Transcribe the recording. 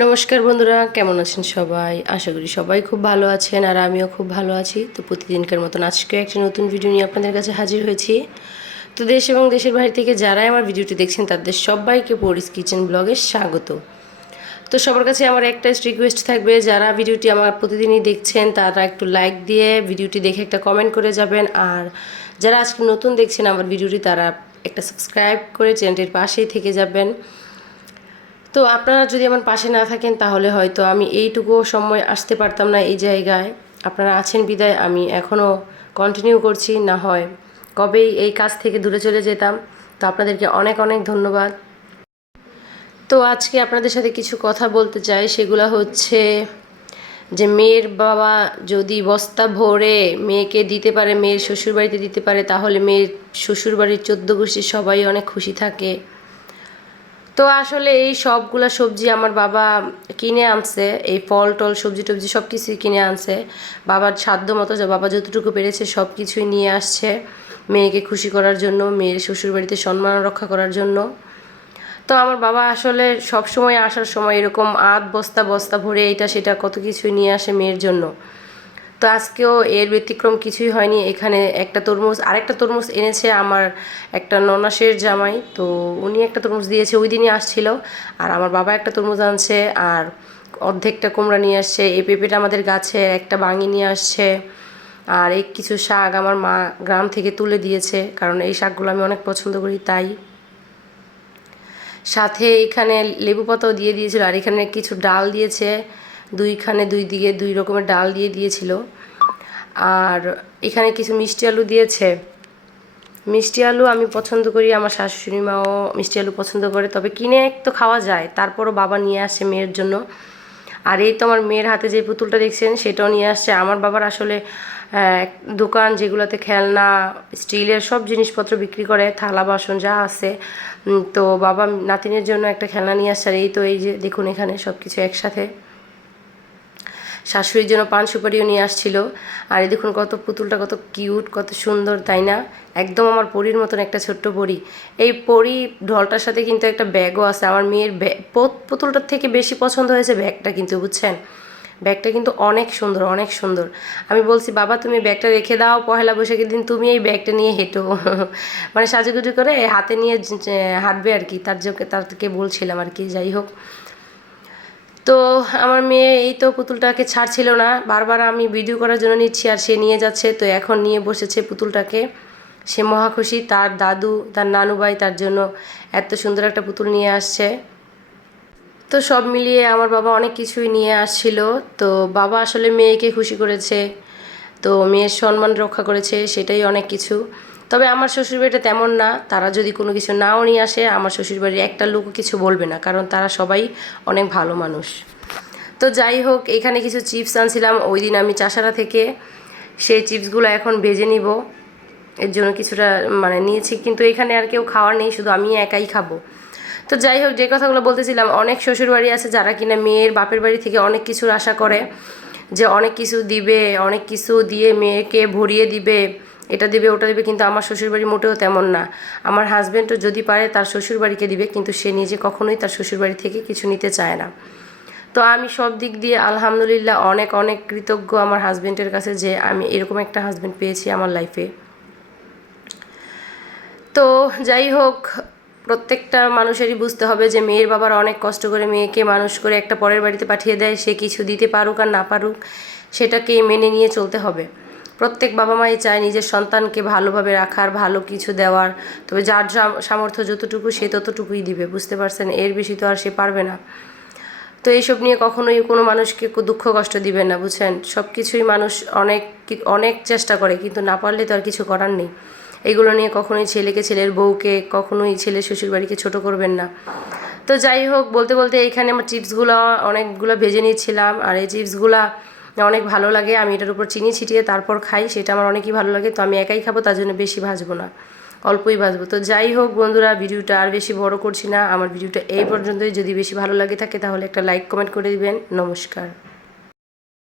নমস্কার বন্ধুরা, কেমন আছেন সবাই? আশা করি সবাই খুব ভালো আছেন আর আমিও খুব ভালো আছি। তো প্রতিদিনকার মতন আজকেও একটা নতুন ভিডিও নিয়ে আপনাদের কাছে হাজির হয়েছি। তো দেশ এবং দেশের বাইরে থেকে যারাই আমার ভিডিওটি দেখছেন তাদের সবাইকে পরিস কিচেন ব্লগে স্বাগত। তো সবার কাছে আমার একটা রিকোয়েস্ট থাকবে, যারা ভিডিওটি আমার প্রতিদিনই দেখছেন তারা একটু লাইক দিয়ে ভিডিওটি দেখে একটা কমেন্ট করে যাবেন, আর যারা আজকে নতুন দেখছেন আমার ভিডিওটি তারা একটা সাবস্ক্রাইব করে চ্যানেলটির পাশেই থেকে যাবেন। তো আপনারা যদি আমার পাশে না থাকেন তাহলে হয়তো আমি এইটুকু সময় আসতে পারতাম না এই জায়গায়। আপনারা আছেন বিদায় আমি এখনও কন্টিনিউ করছি, না হয় কবেই এই কাজ থেকে দূরে চলে যেতাম। তো আপনাদেরকে অনেক অনেক ধন্যবাদ। তো আজকে আপনাদের সাথে কিছু কথা বলতে চাই, সেগুলো হচ্ছে যে মেয়ের বাবা যদি বস্তা ভরে মেয়েকে দিতে পারে, মেয়ের শ্বশুরবাড়িতে দিতে পারে, তাহলে মেয়ের শ্বশুরবাড়ির 14 গোষ্ঠী সবাই অনেক খুশি থাকে। তো আসলে এই সবগুলা সবজি আমার বাবা কিনে আনছে, এই ফল টল সবজি টবজি সব কিছুই কিনে আনছে বাবার সাধ্য মতো, যা বাবা যতটুকু পেরেছে সব কিছুই নিয়ে আসছে মেয়েকে খুশি করার জন্য, মেয়ের শ্বশুরবাড়িতে সম্মান রক্ষা করার জন্য। তো আমার বাবা আসলে সব সময় আসার সময় এরকম বস্তা বস্তা ভরে এইটা সেটা কত কিছুই নিয়ে আসে মেয়ের জন্য। তো আজকেও এর ব্যতিক্রম কিছুই হয়নি। এখানে একটা তরমুজ, আরেকটা তরমুজ এনেছে আমার একটা ননাসের জামাই, তো উনি একটা তরমুজ দিয়েছে, ওই দিনই আসছিল। আর আমার বাবা একটা তরমুজ আনছে, আর অর্ধেকটা কুমড়া নিয়ে আসছে। এই পেঁপেটা আমাদের গাছে একটা বাঙি নিয়ে আসছে। আর এই কিছু শাক আমার মা গ্রাম থেকে তুলে দিয়েছে, কারণ এই শাকগুলো আমি অনেক পছন্দ করি তাই। সাথে এখানে লেবু পাতাও দিয়ে দিয়েছিল, আর এখানে কিছু ডাল দিয়েছে, দুই দিকে 2 রকমের ডাল দিয়ে দিয়েছিল। আর এখানে কিছু মিষ্টি আলু দিয়েছে। মিষ্টি আলু আমি পছন্দ করি, আমার শাশুড়ি মাও মিষ্টি আলু পছন্দ করে, তবে কিনে তো খাওয়া যায়, তারপরও বাবা নিয়ে আসে মেয়ের জন্য। আর এই তো আমার মেয়ের হাতে যে পুতুলটা দেখছেন সেটাও নিয়ে আসছে। আমার বাবার আসলে দোকান যেগুলোতে খেলনা স্টিলের সব জিনিসপত্র বিক্রি করে, থালা বাসন যা আছে, তো বাবা নাতিনের জন্য একটা খেলনা নিয়ে আসছে। আর এই তো এই যে দেখুন এখানে সব কিছু একসাথে। শাশুড়ির জন্য পান সুপারিও নিয়ে আসছিল। আর এই দেখুন কত পুতুলটা কত কিউট, কত সুন্দর, তাই না? একদম আমার পরীর মতন একটা ছোট্ট পরী। এই পরী ঢলটার সাথে কিন্তু একটা ব্যাগও আছে। আমার মেয়ের পুতুলটার থেকে বেশি পছন্দ হয়েছে ব্যাগটা, কিন্তু বুঝছেন ব্যাগটা কিন্তু অনেক সুন্দর, অনেক সুন্দর। আমি বলছি বাবা তুমি ব্যাগটা রেখে দাও, পহেলা বৈশাখের দিন তুমি এই ব্যাগটা নিয়ে হেঁটো মানে সাজুগুজু করে হাতে নিয়ে হাঁটবে আর কি, তারকে বলছিলাম আর কি। যাই হোক, তো আমার মেয়ে এই তো পুতুলটাকে ছাড়ছিল না, বারবার আমি ভিডিও করার জন্য নিচ্ছি আর সে নিয়ে যাচ্ছে। তো এখন নিয়ে বসেছে পুতুলটাকে, সে মহা খুশি। তার দাদু, তার নানুভাই তার জন্য এত সুন্দর একটা পুতুল নিয়ে আসছে। তো সব মিলিয়ে আমার বাবা অনেক কিছুই নিয়ে আসছিল। তো বাবা আসলে মেয়েকে খুশি করেছে, তো মেয়ের সম্মান রক্ষা করেছে, সেটাই অনেক কিছু। তবে আমার শ্বশুরবাড়িটা তেমন না, তারা যদি কোনো কিছু নাও নিয়ে আসে আমার শ্বশুরবাড়ির একটা লোকও কিছু বলবে না, কারণ তারা সবাই অনেক ভালো মানুষ। তো যাই হোক, এখানে কিছু চিপস আনছিলাম ওই দিন আমি চাষারা থেকে, সেই চিপসগুলো এখন ভেজে নিব, এর জন্য কিছুটা মানে নিয়েছি। কিন্তু এখানে আর কেউ খাওয়ার নেই, শুধু আমি একাই খাবো। তো যাই হোক, যে কথাগুলো বলতেছিলাম, অনেক শ্বশুরবাড়ি আছে যারা কিনা মেয়ের বাপের বাড়ি থেকে অনেক কিছুর আশা করে, যে অনেক কিছু দিবে, অনেক কিছু দিয়ে মেয়েকে ভরিয়ে দিবে, এটা দিবে ওটা দিবে। কিন্তু আমার শ্বশুরবাড়ি মোটেও তেমন না। আমার হাজব্যান্ডও যদি পারে তার শ্বশুরবাড়িকে দিবে, কিন্তু সে নিজে কখনোই তার শ্বশুরবাড়ি থেকে কিছু নিতে চায় না। তো আমি সব দিক দিয়ে আলহামদুলিল্লাহ অনেক অনেক কৃতজ্ঞ আমার হাজব্যান্ডের কাছে, যে আমি এরকম একটা হাজব্যান্ড পেয়েছি আমার লাইফে। তো যাই হোক, প্রত্যেকটা মানুষেরই বুঝতে হবে যে মেয়ের বাবার অনেক কষ্ট করে মেয়েকে মানুষ করে একটা পরের বাড়িতে পাঠিয়ে দেয়, সে কিছু দিতে পারুক আর না পারুক সেটাকে মেনে নিয়ে চলতে হবে। প্রত্যেক বাবা মাই চায় নিজের সন্তানকে ভালোভাবে রাখার, ভালো কিছু দেওয়ার, তবে যার সামর্থ্য যতটুকু সে ততটুকুই দিবে, বুঝতে পারছেন? এর বেশি তো আর সে পারবে না। তো এইসব নিয়ে কখনোই কোনো মানুষকে দুঃখ কষ্ট দিবেন না, বুঝছেন? সব কিছুই মানুষ অনেক অনেক চেষ্টা করে, কিন্তু না পারলে তো আর কিছু করার নেই। এইগুলো নিয়ে কখনোই ছেলেকে, ছেলের বউকে কখনোই ছেলের শ্বশুরবাড়িকে ছোট করবেন না। তো যাই হোক, বলতে বলতে এইখানে আমার চিপসগুলো অনেকগুলো ভেজে নিচ্ছিলাম, আর এই চিপসগুলো অনেক ভালো লাগে। আমি এটার উপর চিনি ছিটিয়ে তারপর খাই, সেটা আমার অনেকই ভালো লাগে। তো আমি একাই খাবো, তার জন্য বেশি ভাজবো না, অল্পই ভাজবো। তো যাই হোক বন্ধুরা, ভিডিওটা আর বেশি বড় করছি না, আমার ভিডিওটা এই পর্যন্তই। যদি বেশি ভালো লাগে থাকে তাহলে একটা লাইক কমেন্ট করে দিবেন। নমস্কার।